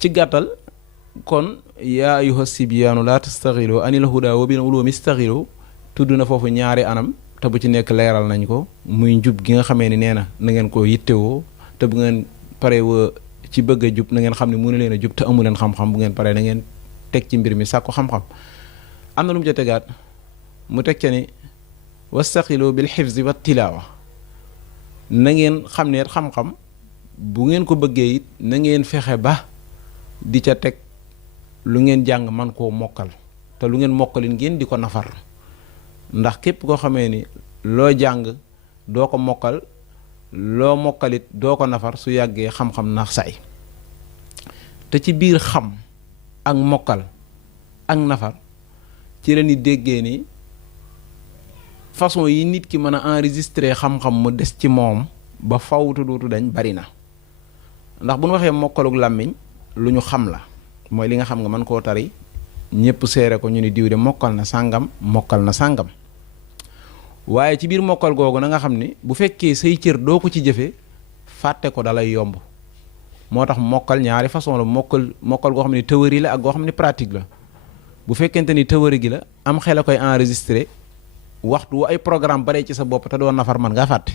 ci gàttal kon yaa ayuha sibyaanu laa tastaxilu anil huda wa bil ulumi istaxilu tudd na foofu ñaari anam te bu ci nekk leeral nañ ko muy njub gi nga xamee ni nee na ngeen ko yittewoo te bu ngeen pare wa ci bëgg a jub na ngeen xam ne mënu leen a jub te amu leen xam-xam bu ngeen paree na ngeen teg ci mbir mi sàkku xam-xam. am na lu mu ca tegaat mu teg ca ni wastaxilu bil xifzi wa tilaawa na ngeen xam ne xam-xam bu ngeen ko bëggee it na ngeen fexe ba di ca teg lu ngeen jàng man koo mokkal te lu ngeen mokkalin ngeen di ko nafar ndax képp koo xamee ni loo jàng doo ko mokkal loo mokkalit doo ko nafar su yàggee xam-xam naax say te ci biir xam ak mokkal ak nafar ci la ni déggee ni façon yi nit ki mën a enregistrer xam-xam mu des ci moom ba fawtu duutu dañ bari na ndax bu ñu waxee mokkaluk làmmiñ lu ñu xam la mooy li nga xam nga mën koo tari ñëpp seere ko ñu ni diw de mokkal na sàngam waaye ci biir mokkal googu na nga xam ni bu fekkee say cër doo ko ci jëfe fàtte ko dalay yomb moo tax mokkal ñaari façon la mokkal goo xam ne théorie la ak goo xam ne pratique la bu fekkente ni théorie gi la am xel a koy enregistré waxtu wu ay programme bare ci sa bopp te doo nafar man ngaa fàtte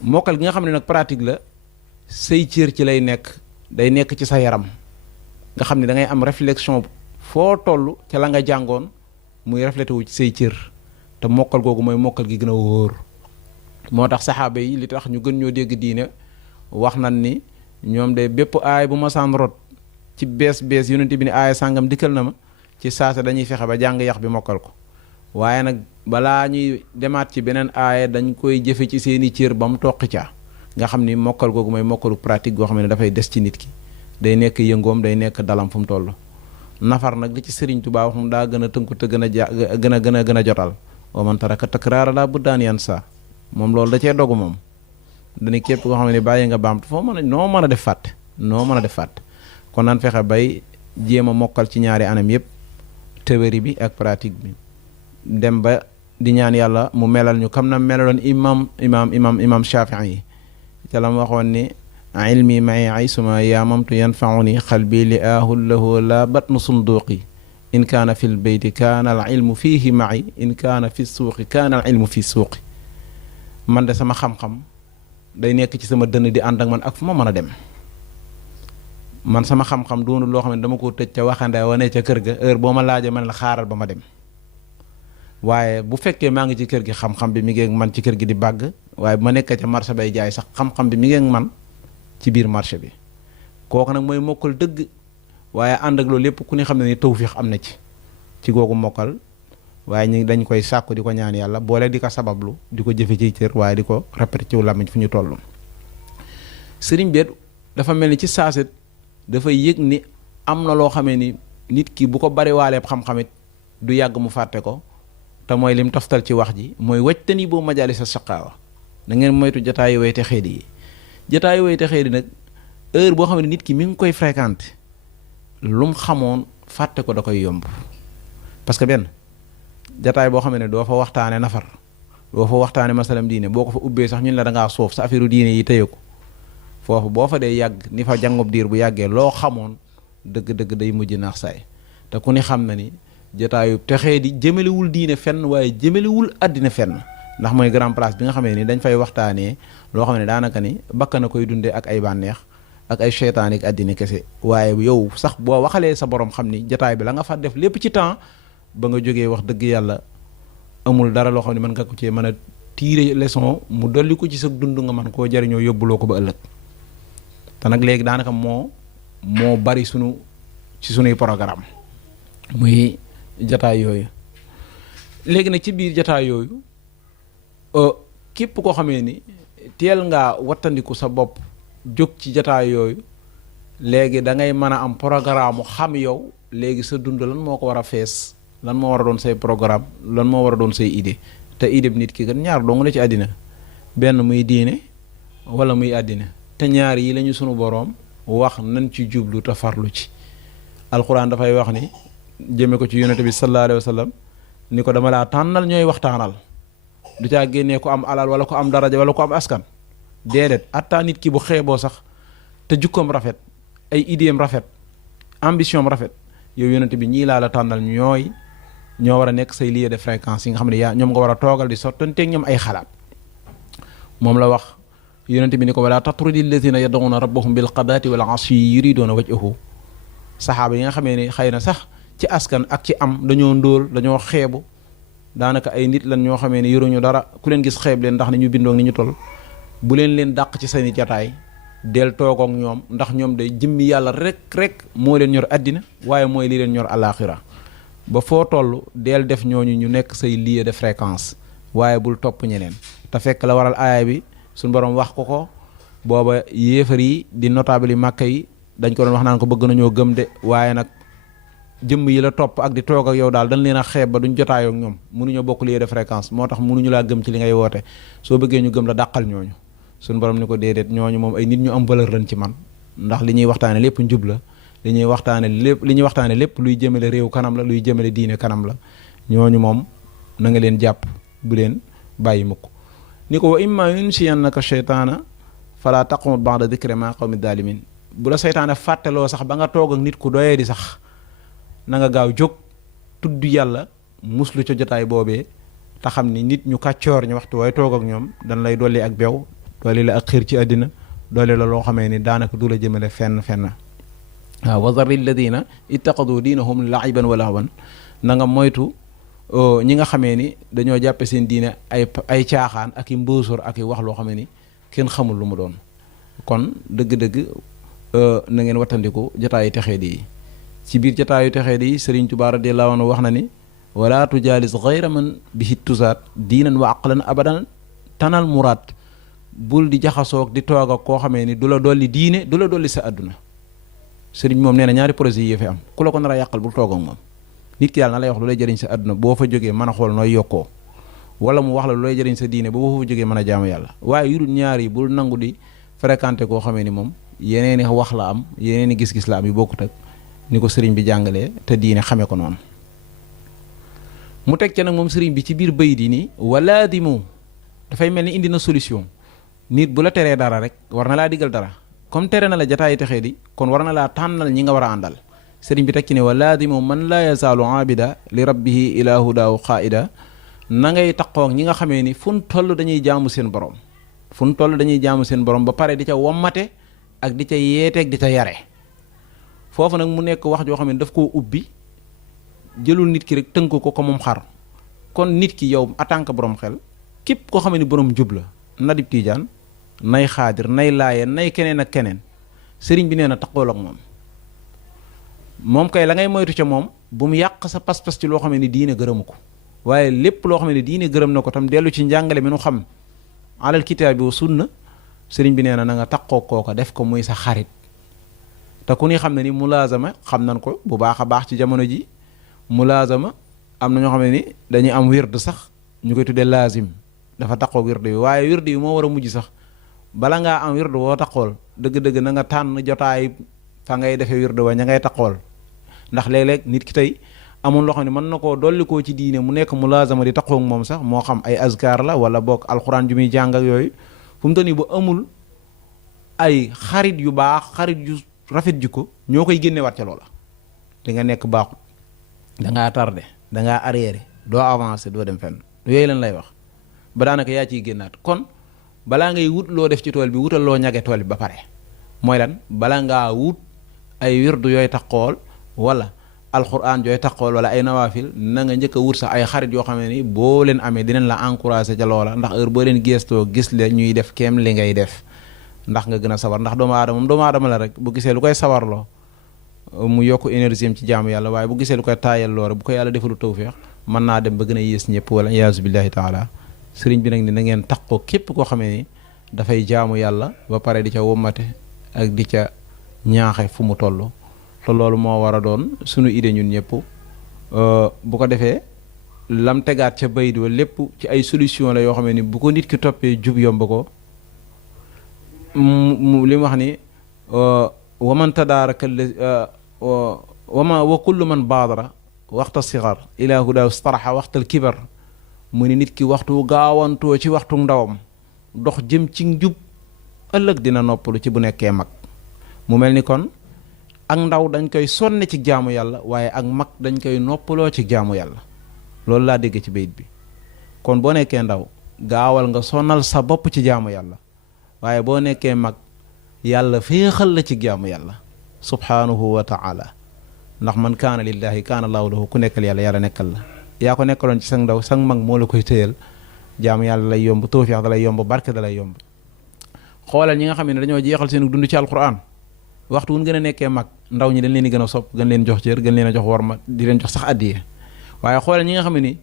mokkal gi nga xam ne nag pratique la say cër ci lay nekk day nekk ci sa yaram nga xam ne da ngay am réflexion foo toll ca la nga jàngoon muy reflété wu ci say cër te mokkal googu mooy mokkal gi gën a wóor moo tax saxaaba yi li tax ñu gën ñoo dégg diine wax nañ ni ñoom de bépp aay bu ma saan rot ci bees yonent bi ni aaya sàngam dikkal na ma ci saasa dañuy fexe ba jàng yax bi mokkal ko waaye nag balaa ñuy demaat ci beneen aaya dañ koy jëfe ci seeni cër ba mu toqi ca nga xam ni mokkal googu mooy mokkalu pratique goo xam ne dafay des ci nit ki day nekk yëngoom day nekk dalam fu mu toll nafar nag li ci Sëriñ Tuubaa wax mu daa gën a tënku te gën a jotal wa man taraka takraara laa buddaan yan sa moom loolu da cee dogu moom dañu képp koo xam ne bàyyi nga baamtu foo mën a noo mën a def fàtte kon naan fexe bay jéem a mokkal ci ñaari anam yépp théorie bi ak pratique bi dem ba di ñaan yàlla mu melal ñu kam na melaloon imam Shafii yi ca la mu waxoon ni ilmi may ay suma yaamamtu yanfauni xalbi li aahul lahu la batnu sunduqi in kaana fi lbeyti kaana al ilmu fiihi ma'i in kaana fi suuqi kaana al ilmu fi suuqi man de sama xam-xam day nekk ci sama dënn di ànd ak man ak fu ma mën a dem man sama xam-xam doonul loo xam ne dama ko tëj ca waxande wane ca kër ga heure boo ma laajee man la xaaral ba ma dem waaye bu fekkee maa ngi ci kër gi xam-xam bi mi ngi ak man ci kër gi di bàgg waaye bu ma nekk ca marché bay jaay sax xam-xam bi mi ngi ak man ci biir marché bi kooku nag mooy mokkal dëgg waaye ànd ak loolu lépp ku ne xam ne ni tawfiix am na ci googu mokkal waaye ñu dañ koy sàkku di ko ñaan yàlla boole di ko sabablu di ko jëfe ci cër waaye di ko répété ci làmmiñ fu ñu toll sëriñ beet dafa mel ni ci saaset dafay yëg ni am na loo xamee ni nit ki bu ko bari waaleeb xam-xamit du yàgg mu fàtte ko te mooy lim toftal ci wax ji mooy wajtani boo majaalisa saqaawa na ngeen moytu jataayu wayte xeedi yi jataayu wayte xeedi nag heure boo xam ne nit ki mi ngi koy fréquenté lu mu xamoon fàtte ko da koy yomb parce que benn jataay boo xam ne doo fa waxtaane nafar doo fa waxtaane masalam diine boo ko fa ubbee sax ñun la da ngaa soof sa affaire diine yi téye ko foofu boo fa dee yàgg ni fa jàngob diir bu yàggee loo xamoon dëgg-dëgg day mujj naax saay te ku ni xam na ni jataayu texee di jëmalewul diine fenn waaye jëmalewul àddina fenn ndax mooy grand place bi nga xamee ni dañ fay waxtaanee loo xam ne daanaka ni bakkan na koy dundee ak ay bànneex ak ay seytaan ak àddina kese waaye yow sax boo waxalee sa borom xam ni jataay bi la nga fa def lépp ci temps ba nga jógee wax dëgg yàlla amul dara loo xam ne mën nga ko cee mën a tirer leçon mu dolli ko ci sa dund nga mën koo jariñoo yóbbuloo ko ba ëllëg te nag léegi daanaka moo bari ci sunuy programme muy jataay yooyu léegi nag ci biir jataay yooyu képp koo xamee ni teel ngaa wattandiku sa bopp jóg ci jataay yooyu léegi da ngay mën a am programme xam yow léegi sa dund lan moo ko war a fees lan moo war a doon say programme lan moo war a doon say idée te idée bi nit ki kat ñaar dong la ci àddina benn muy diine wala muy àddina te ñaar yi lañu sunu boroom wax nañ ci jublu te farlu ci alxuraan dafay wax ni jëme ko ci yonente bi sallallahu alayhi wa sallam ni ko dama laa tànnal ñooy waxtaanal du caa génnee ko am alal wala ko am daraja wala ko am askan déedéet attaa nit ki bu xeeboo sax te jukkoom rafet ay idéem rafet ambition rafet yow yonente bi ñii laa la tànnal ñoo war a nekk say lieu de fréquence yi nga xam ne yaa ñoom nga war a toogal di sottanteeg ñoom ay xalaat moom la wax yonente bi ni ko wala tatrudi alladina yad'una rabbahum bil qadaati wal asyi yuriduna wajhahu saxaaba yi nga xamee ne xëy na sax ci askan ak ci am dañoo ndóol dañoo xeebu daanaka ay nit lan ñoo xamee ne yoruñu dara ku leen gis xeeb leen ndax ni ñu bindoog ni ñu toll bu leen dàq ci seeni jataay del toogook ñoom ndax ñoom day jëmmi yàlla rek moo leen ñor àddina waaye mooy li leen ñor alaaxira ba foo toll del def ñooñu ñu nekk say lieu de fréquence waaye bul topp ñeneen te fekk la waral aaya bi suñu borom wax ko booba yéefar yi di notable yi màkka yi dañ ko doon wax naan ko bëgg nañoo gëm de waaye nag jëmm yi la topp ak di toog ak yow daal dañ leen a xeeb ba duñ jotaayoo ak ñoom mënuñoo bokk lieu de fréquence moo tax mënuñu laa gëm ci li ngay woote soo bëggee ñu gëm la dàqal ñooñu suñu borom ni ko déedéet ñooñu moom ay nit ñu am valeur lañ ci man ndax li ñuy waxtaane lépp njub la li ñuy waxtaane lépp luy jëmale réew kanam la luy jëmale diine kanam la ñooñu moom na nga leen jàpp bu leen bàyyi mukk ni ko wa imma yunsiyannaka sheytaana fala taqud ba'da dhikri ma qawmi dhalimin bu la seytaane fàtteloo sax ba nga toog ak nit ku doyee di sax na nga gaaw jóg tudd yàlla muslu ca jotaay boobee te xam ni nit ñu kàccoor ñu waxtu waaye toog ak ñoom dañ lay dolli ak bew dolli la ak xiir ci àddina dolli la loo xamee ni daanaka du la jëmale fenn waaw wa zarri alladina ittaqadu diinahum laiban wa lahwan na nga moytu ñi nga xamee ni dañoo jàppe seen diine ay caaxaan ak i mbóosóor ak i wax loo xamee ni kenn xamul lu mu doon kon dëgg-dëgg na ngeen wattandiku jotaayu texee di ci biir jotaayu texee di Sëriñ Tuubaa radiyallaahu anhu wax na ni wala tujaalis gayra man bihi tusaat diinan wa aqlan abadan tanal muraad bul di jaxasoog di toog ak koo xamee ni du la dolli diine du la dolli sa àdduna sëriñ moom nee na ñaari projet yi fi am ku la ko nar a yàqal bul toog ak moom nit ki yàlla na lay wax lu lay jëriñ sa àdduna boo fa jógee mën a xool nooy yokkoo wala mu wax la lu lay jëriñ sa diine ba boo fa jógee mën a jaamu yàlla waaye yu dul ñaar yi bul nangu di fréquenté koo xamee ni moom yeneeni wax la am yeneeni gis-gis la am yu bokkut ak ni ko sëriñ bi jàngalee te diine xamee ko noonu mu teg ca nag moom sëriñ bi ci biir bayit yi nii wala di mu dafay mel ni indi na solution nit bu la teree dara rek war na laa digal dara comme tere na la jataayi texee di kon war na laa tànnal ñi nga war a àndal sëriñ bi tekki ne wa laadimu man laa yazaalu abida li rabbihi ila hudaahu qaida na ngay taqoog ñi nga xamee ni fu ñu toll dañuy jaamu seen borom fu ñu toll dañuy jaamu seen borom ba pare di ca wommate ak di ca yeeteeg di ca yare foofu nag mu nekk wax joo xam ne daf koo ubbi jëlul nit ki rek tënk ko ko moom xar kon nit ki yow en tant que borom xel képp koo xam ne borom jub la na dib tiijaan nay xaadir nay laayeen nay keneen ak keneen sëriñ bi nee na taqool ak moom kay la ngay moytu ca moom bu mu yàq sa pas-pas ci loo xam ne ni diine gërëmu ko waaye lépp loo xam ne ni diine gërëm na ko tam dellu ci njàngale mi nu xam alal kitaabi wa sunna sëriñ bi nee na nga taqoo kooka def ko muy sa xarit te ku ni xam ne ni mulaazama xam nañ ko bu baax a baax ci jamono ji mulaazama am na ñoo xam ne ni dañuy am wird sax ñu koy tuddee laazim dafa taqoo wird bi waaye wird bi moo war a mujj sax bala ngaa am wird woo taqool dëgg-dëgg na nga tànn jotaay fa ngay defee wird wa ña ngay taqool ndax léeg-léeg nit ki tey amul loo xam ne mën na koo dolli koo ci diine mu nekk mulaazama di taqoog moom sax moo xam ay azkar la wala boog alxuraan ju muy jàng ak yooyu fu mu toll nii bu amul ay xarit yu baax xarit yu rafet jikko ñoo koy génnewaat ca loola li nga nekk baaxut dangaa tardé dangaa arriéré doo avancé doo dem fenn yooyu leen lay wax ba daanaka yaa ciy génnaat kon balaa ngay wut loo def ci tool bi wutal loo ñage tool bi ba pare mooy lan bala ngaa wut ay wirdu yooyu taqool wala alxuraan jooy taqool wala ay nawaafil na nga njëkk a wut sax ay xarit yoo xam ne ni boo leen amee dinañ la encouragé ca loola ndax heure boo leen gestoo gis le ñuy def kéem li ngay def ndax nga gën a sawar ndax doomu aadama moom doomu aadama la rek bu gisee lu koy sawarloo mu yokk énergie ci jaamu yàlla waaye bu gisee lu koy taayal loo rek bu ko yàlla defalu tawfeex mën naa dem ba gën a yées ñëpp wala iyaazu billahi taala sëriñ bi nag ni na ngeen taqoo képp koo xamee ni dafay jaamu yàlla ba pare di ca wommate ak di ca ñaaxe fu mu toll te loolu moo war a doon sunu idée ñun ñëpp bu ko defee lam tegaat ca bayit wa lépp ci ay solution la yoo xam ne bu ko nit ki toppee jub yomb ko li mu wax ni wa man tadaaraka wa kullu man baadara waxta sigar ila huda staraxa waxtal kibar mu ni nit ki waxtu gaawantoo ci waxtu ndawam dox jëm ci njub ëllëg dina noppalu ci bu nekkee mag mu mel ni kon ak ndaw dañ koy sonne ci jaamu yàlla waaye ak mag dañ koy noppaloo ci jaamu yàlla loolu laa dégg ci bayit bi kon boo nekkee ndaw gaawal nga sonal sa bopp ci jaamu yàlla waaye boo nekkee mag yàlla féexal la ci jaamu yàlla subhaanahu wa taala ndax man kaana lillaahi kaana allaahu lahu ku nekkal yàlla yàlla nekkal la yaa ko nekkaloon ci sang ndaw sang mag moo la koy tëyal jaamu yàlla lay yomb tawfiix da lay yomb barke da lay yomb xoolal ñi nga xam ne dañoo jeexal seen dund ci alquran waxtu wuñ gën a nekkee mag ndaw ñi dañ leen di gën a sopp gën leen jox cër gën leen a jox worma di leen jox sax addiye waaye xoolal ñi nga xam ne ni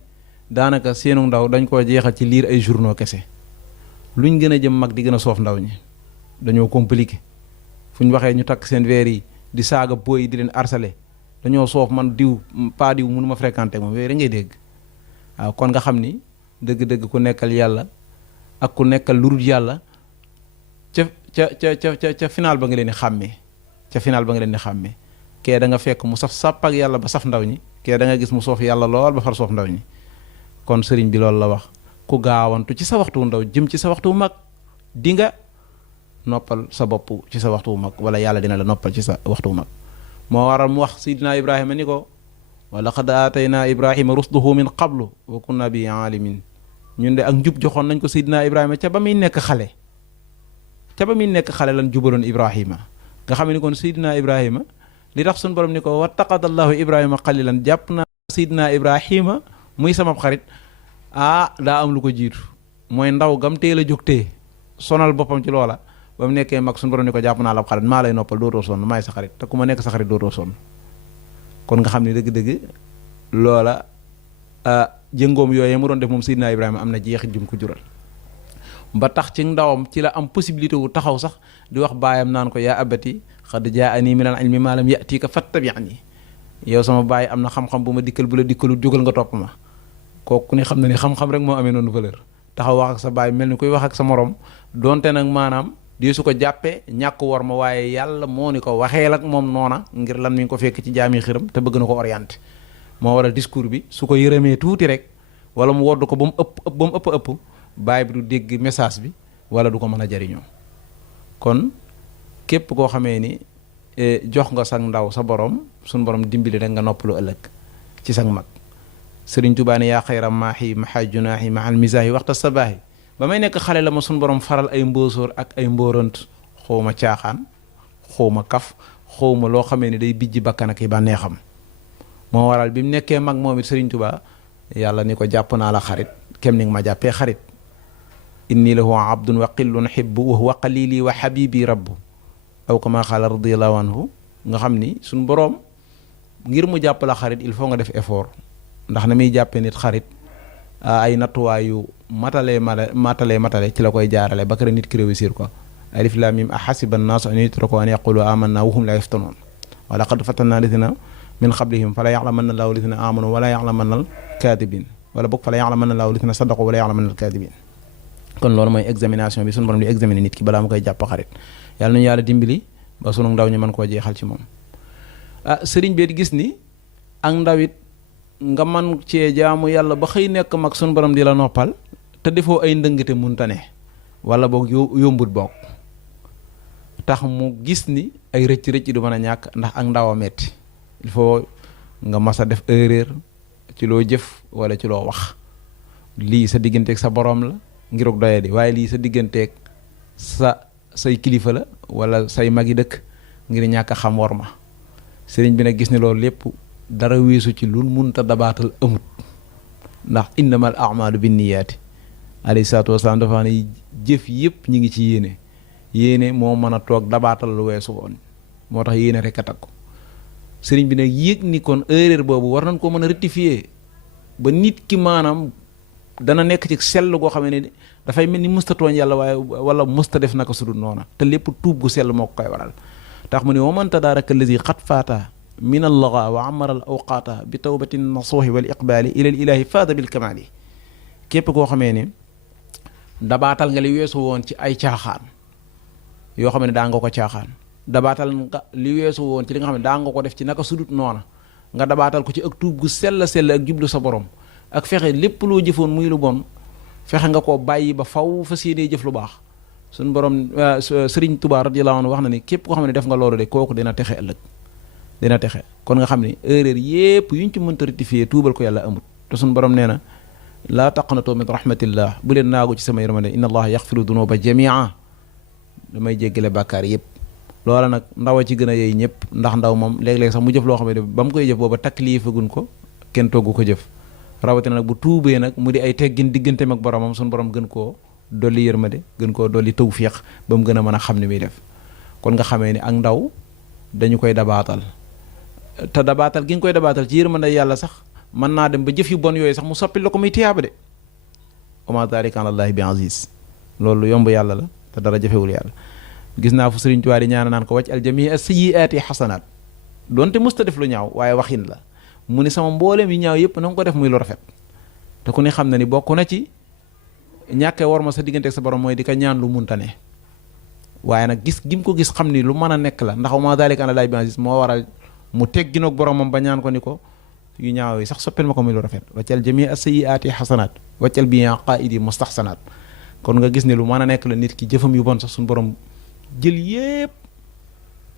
daanaka seenu ndaw dañ koo jeexal ci liir ay journaux kese luñ gën a jëm mag di gën a soof ndaw ñi dañoo compliqué fu ñu waxee ñu takk seen veer yi di saaga boy yi di leen harcelé dañoo soof man diw pas diw mënu ma fréquenté moom yooyu da ngay dégg waaw kon nga xam ni dëgg-dëgg ku nekkal yàlla ak ku nekkal lu dul yàlla ca final ba nga leen di xàmmee ca final ba nga leen di xàmmee kee da nga fekk mu saf sàpp ak yàlla ba saf ndaw ñi kee da nga gis mu soof yàlla lool ba far soof ndaw ñi kon sëriñ bi loolu la wax ku gaawantu ci sa waxtu ndaw jëm ci sa waxtu mag di nga noppal sa bopp ci sa waxtu mag wala yàlla dina la noppal ci sa waxtu mag moo waral mu wax sayidina ibrahima ni ko wa laqad aataynaa ibrahima rusduhu min qablu wa kunna bi aalimin ñun de ak njub joxoon nañ ko sayidina ibrahima ca ba muy nekk xale lan jubaloon ibrahima nga xam ne kon sayidina ibrahima li tax suñu borom ni ko wattaqadallahu ibrahima xalilan jàpp naa sayidina ibrahima muy sama xarit daa am lu ko jiitu mooy ndaw gam teel a jóg tee sonal boppam ci loola ba mu nekkee mag suñu borom ni ko jàpp naa la xarit maa lay noppal dootoo sonn maay sa xarit te ku ma nekk sa xarit dootoo sonn kon nga xam ne dëgg-dëgg loola jëngoom yooyee mu doon def moom Seydina Ibrahima am na jeexit jum ko jural ba tax ci ndawam ci la am possibilité wu taxaw sax di wax baayam naan ko yaa abati xad jaani minal ilmi maa lam yatika fattabi'ni yow sama baay am na xam-xam bu ma dikkal bu la dikkalu jógal nga topp ma kooku ne xam na ni xam-xam rek moo amee noonu valeur taxaw wax ak sa baay mel ni kuy wax ak sa morom donte nag maanaam di su ko jàppee ñàkk war ma waaye yàlla moo ni ko waxeel ak moom noona ngir lan mi ngi ko fekk ci jaami xiram te bëgg na ko orienté moo waral discours bi su ko yërëmee tuuti rek wala mu wodd ko ba mu ëpp baay bi du dégg message bi wala du ko mën a jariñoo kon képp koo xamee ni jox nga sag ndaw sa borom suñ borom dimbali rek nga noppalu ëllëg ci sag mag sëriñ Tuubaa ne yaa xayra maahi maxa junaahi mahal misaahi waxta sabaahi ba may nekk xale la ma suñ borom faral ay mbóosóor ak ay mbóorant xawma caaxaan xawma kaf xawma loo xamee ni day bijji bakkan ak yi bànneexam moo waral bi mu nekkee mag moom it sëriñ Tuubaa yàlla ni ko jàpp naa la xarit kem ni nga ma jàppee xarit inni lahu abdun wa qillun xibbu wa huwa qalili wa xabibi rabbu aw kama xaala radiallahu anhu nga xam ni suñ boroom ngir mu jàpp la xarit il faut nga def effort ndax na muy jàppee nit xarit ay nattuwaayu matale ci la koy jaarale ba kër nit ki réussir ko alif lam mim ahasiba annaasu an yutraku an yaqulu amanna wa hum la yaftanuun wa laqad fatanna lazina min qablihim fala ya'lamanna allahu lazina amanu wala ya'lamanna al-kaadibin wala boog fala ya'lamanna allahu lazina sadaqu wala ya'lamanna al-kaadibin kon loolu mooy examination bi suñu borom di examiner nit ki balaa mu koy jàpp xarit yàlla nañu yàlla dimbali ba sunu ndaw ñi mën koo jeexal ci moom sëriñ bi di gis ni ak ndawit nga man cee jaamu yàlla ba xëy nekk mag sunu borom di la noppal te defoo ay ndëngate munta ne wala boog yombut boog tax mu gis ni ay rëcc du mën a ñàkk ndax ak ndaw a metti il faut nga mas a def erreur ci loo jëf wala ci loo wax lii sa digganteeg sa borom la ngirug doyadi waaye lii sa digganteeg say kilifa la wala say magi dëkk ngir ñàkk a xam war ma sëriñ bi nag gis ni loolu lépp dara weesu ci lu munta dabaatal amut ndax innamal a'maalu binniyaati alayhi salaatu wasalaam dafa ne jëf yëpp ñi ngi ci yéene moo mën a toog dabaatal lu weesu woon moo tax yéene rek a takku sëriñ bi nag yéeg ni kon erreur boobu war nañ ko mën a rectifier ba nit ki maanaam dana nekk ci sell goo xam ne dafay mel ni mësta tooñ yàlla waaye wala mësta def naka sudul noona te lépp tuub gu sell moo ko koy waral tax mu ne wa man tadaaraka allazi xat faata min allaga wa amara al awqaata bi tawbatin nasuuhi wal iqbaali ila al ilahi faada bil kamaali. képp koo xamee ni dabaatal nga li weesu woon ci ay caaxaan yoo xam ne daa nga ko caaxaan, dabaatal nga li weesu woon ci li nga xam ne daa nga ko def ci naka sudut noona, nga dabaatal ko ci ak tuub gu sell ak jublu sa borom ak fexe lépp loo jëfoon muy lu bon fexe nga koo bàyyi ba faw fa séenee jëf lu baax. suñ borom Sëriñ Tuubaa radiyallaahu anhu wax na ni képp koo xam ne def nga loolu de kooku dina texe ëllëg, dina texe. kon nga xam ne erreur yépp yuñ ci mënta rectifier tuubal ko yàlla amut. te suñ borom nee na laa taqnatu min rahmatillah, bu leen naagu ci sama yërmande, inna allaha yaxfiru dunuba jamia, damay jéggale bàkkaar yépp. loola nag ndaw a ci gën a yey ñëpp, ndax ndaw moom léeg-léeg sax mu jëf loo xam ne ba mu koy jëf booba takliifagun ko, kenn toggu ko jëf. rawatina nag bu tuubee nag mu di ay teggin digganteem ak boromam, suñu borom gën koo dolli yërmande, gën koo dolli tawfiq ba mu gën a mën a xam ni muy def. kon nga xamee ni ak ndaw dañu koy dabaatal, te dabaatal gi nga koy dabaatal ci yërmande yàlla sax mën naa dem ba jëf yu bon yooyu sax mu soppil la ko muy tiyaaba de. wa maa zaalika alallaahi bi aziz. loolu yomb yàlla la te dara jafewul yàlla. gis naa fu Sëriñ Tuubaa di ñaana naan ko wàcc al jamii as-sayyi'aati xasanaat, donte musta def lu ñaaw waaye waxin la mu ni sama mbooleem yi ñaaw yëpp na nga ko def muy lu rafet. te ku ne xam na ni bokk na ci ñàkkee war ma sa diggante ak sa borom mooy di ko ñaan lu munta ne, waaye nag gis gi mu ko gis xam ni lu mën a nekk la, ndax wa maa zaalika alallaahi bi aziz moo waral mu tegginoog boromam ba ñaan ko ni ko yu ñaaw yi sax soppil ma ko muy lu rafet. wàccal jamii as-sayyi'aati xasanaat wàccal bi qaa'idi mustaxsanaat. kon nga gis ne lu mën a nekk la, nit ki jëfam yu bon sax suñu borom jël yépp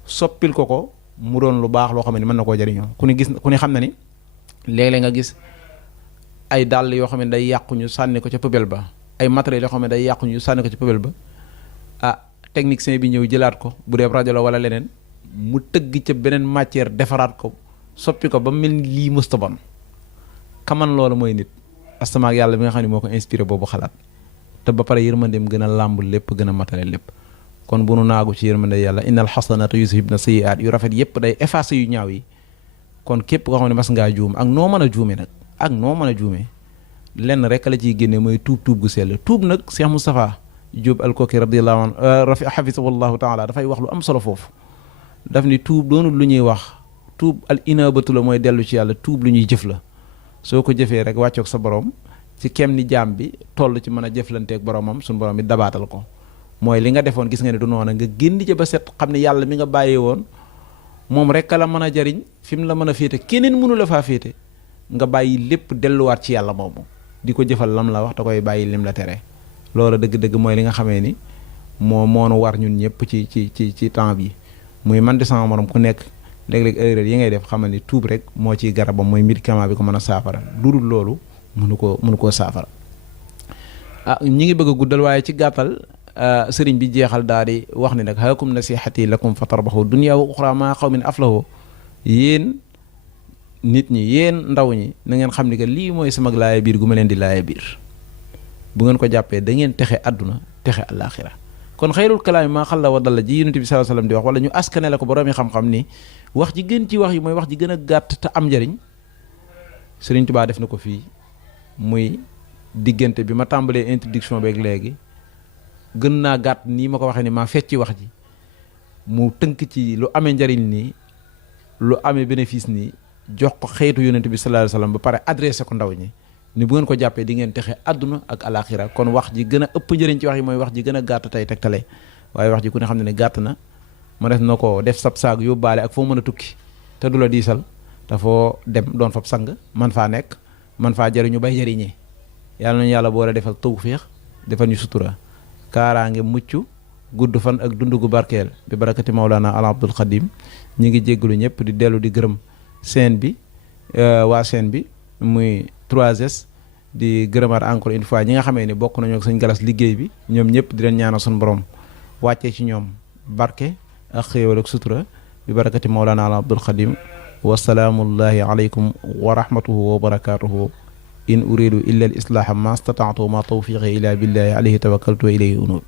soppil ko mu doon lu baax loo xam ne mën na koo jariñoo. ku ne xam na ni léeg-léeg nga gis ay dàll yoo xam ne day yàqu ñu sànni ko ca poubelle ba, ay matériels yoo xam ne day yàqu ñu sànni ko ca poubelle ba, technicien bi ñëw jëlaat ko bu dee rajo la wala leneen mu tëgg ca beneen matière defaraat ko soppi ko ba mel ni lii mësta bon. kaman loolu mooy nit astamaak yàlla bi nga xam ne moo ko inspiré boobu xalaat, te ba pare yërmandeem gën a làmb lépp, gën a matale lépp. kon bu nu naagu ci yërmande yàlla, innal xasanata yuzhibna sayyi'aat, yu rafet yépp day effacé yu ñaaw yi. kon képp koo xam ne mas ngaa juum ak noo mën a juume nag, ak noo mën a juume, lenn rek la ciy génne mooy tuub gu sell. tuub nag Cheikh Moustapha Diop al-Koki radiyallahu anhu hafizahullahu taala dafay wax lu am solo foofu. daf ni tuub doonul lu ñuy wax, tuub al inabatu la, mooy dellu ci yàlla. tuub lu ñuy jëf la, soo ko jëfee rek wàccoog sa borom ci kem ni jaam bi toll ci mën a jëflanteeg boromam, suñu borom it dabaatal ko. mooy li nga defoon gis nga ne du noona, nga génn ca ba set xam ne yàlla mi nga bàyyee woon moom rek la mën a jariñ, fi mu la mën a féete keneen mënu la faa féete. nga bàyyi lépp delluwaat ci yàlla moomu di ko jëfal lam la wax te koy bàyyi lim la tere. loolu dëgg-dëgg mooy li nga xamee ni moonu war ñun ñëpp ci temps bi. muy man di sama morom ku nekk léeg-léeg erreur yi ngay def xamal ni tuub rek moo ciy garabam, mooy médicament bi ko mën a saafara. lu dul loolu mënu koo saafara. ñi ngi bëgg a guddal waaye ci gàttal sëriñ bi jeexal daal di wax ni nag haakum nasihati lakum fa tarbahu dunya wa uxra ma qawmin aflahu. yéen nit ñi, yéen ndaw ñi, na ngeen xam ni que lii mooy sama laaya biir gu ma leen di laaya biir. bu ngeen ko jàppee da ngeen texe àdduna texe àllaaxira. kon xayrul kalaami maa xalla wa dalla ji Yonent bi sallallahu alayhi wasallam di wax, wala ñu askane la ko boroomi xam-xam ni wax ji gën ci wax yi mooy wax ji gën a gàtt te am njariñ. Sëriñ Tuubaa def na ko fii muy diggante bi ma tàmbalee introduction beeg léegi gën naa gàtt nii ma ko waxee ni maa fecci wax ji mu tënk ci lu amee njariñ nii, lu amee bénéfice nii, jox ko xeetu Yonent bi sallallahu alayhi wasallam ba pare adressé ko ndaw ñi ni bu ngeen ko jàppee di ngeen texe àdduna ak alaxira. kon wax ji gën a ëpp njëriñ ci wax yi mooy wax ji gën a gàtt tey tegtale, waaye wax ji ku ne xam ne gàtt na. ma def na ko def sab saag yóbbaale ak foo mën a tukki te du la diisal, te foo dem doon fab sang man faa nekk, man faa jariñu bay jariñee. yàlla nañu yàlla boole defal tawfiix, defal ñu sutura, kaaraange, mucc, gudd fan ak dund gu barkeel bi barakati Mawlana al Abdul Xadim. ñi ngi jéggalu ñëpp di dellu di gërëm scène bi, waa scène bi muy 3S, di gërëmaat encore une fois ñi nga xamee ni bokk nañu ak Sëñ Galas liggéey bi. ñoom ñëpp di leen ñaanal suñu borom wàccee ci ñoom barke ak xéewal ak sutura bi barakati Mawlana al Abdul Xadim. wasalaamullahi aleykum wa rahmatuhu wa barakatuhu. in uridu illa al islaaha ma stata'tu ma tawfiqi illa billahi alayhi tawakkaltu wa ilayhi unub.